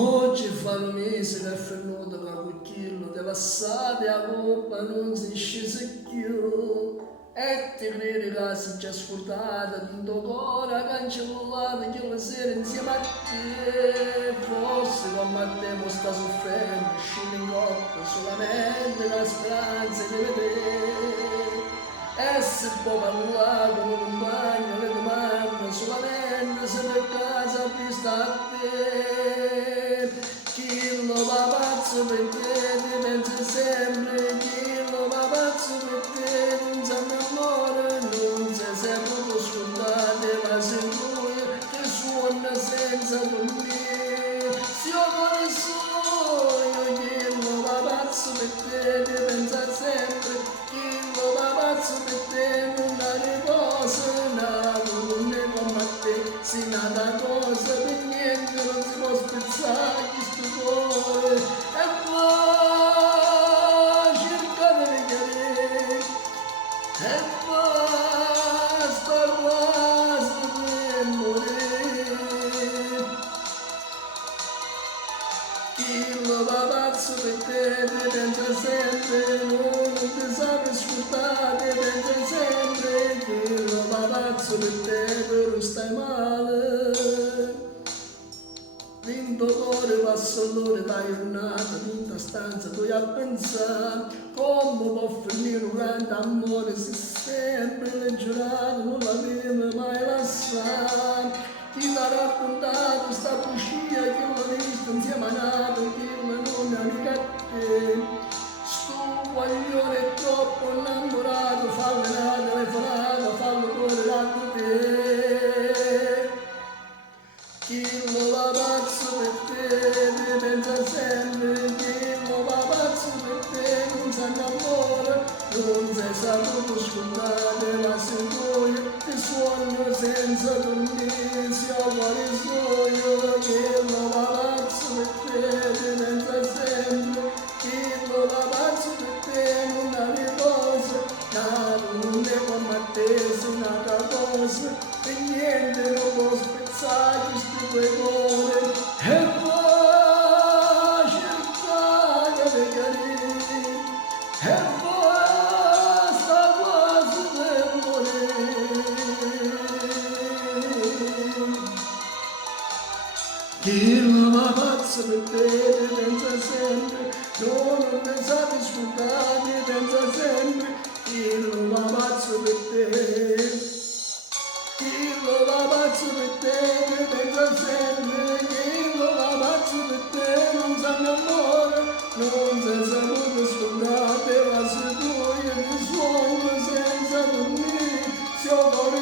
Oggi fa un mese che è venuto la cucchiello, devassate a coppa non si scese più. E ti credi che si già ascoltata, tinto cuore, cancellata, che la sera insieme a te. Forse come a te sta soffrendo, scende in coppa, solamente la speranza di vedere. E se può parlare con un compagno, le domande solamente se per casa ha visto a te. Chi lo va pazzo per te, ti pensa sempre, chi lo va pazzo per te, non sa amore, non si è saputo scordare, ma se lui che suona senza dormire. Se io vuole solo, chi lo va pazzo per te, ti pensa sempre, chi lo va pazzo per te, non ha riposo, non ne come a te, se nata cosa per niente non si può spezzare questo cuore. E va cercare di chiarire, e va sta quasi per morire. Chi lo va pazzo per te, ti pensa sempre, non ti sa ascoltare, ti pensa sempre, chi lo va pazzo per te, però stai male. Vinto cuore passa l'ora da giornata, vinta stanza tu a pensare, come può finire un grande amore se sempre le giornate non l'avevo mai lasciato. Chi l'ha raccontato sta bugia che l'ho visto insieme a nato, che non è mica te. Sto guaglione è troppo innamorato, fallo nato, telefonato, fallo cuore da te. Chi lo va pazzo per te, ti pensa sempre, chi lo va pazzo per te, non si innamora, non si è saputo scordare, ma se vuoi ti suono senza dormire, se ho cuore suoio, chi lo va pazzo per te, ti pensa sempre, chi lo va pazzo per te, non ha riposo, non è come a te, se nata cosa, per niente non può spezzare questi tuoi cuori, e va cercare di chiarire, e va sta quasi per morire. Chi lo va pazzo per te, ti pensa sempre, non ne sa disfruttare, ti pensa sempre, chi lo va pazzo per te. Chi lo va pazzo per te, ti pensa sempre, chi lo va pazzo per te, non sa amore, non si è saputo scordare, ma se tu io ti suono senza dormire, se ho cuore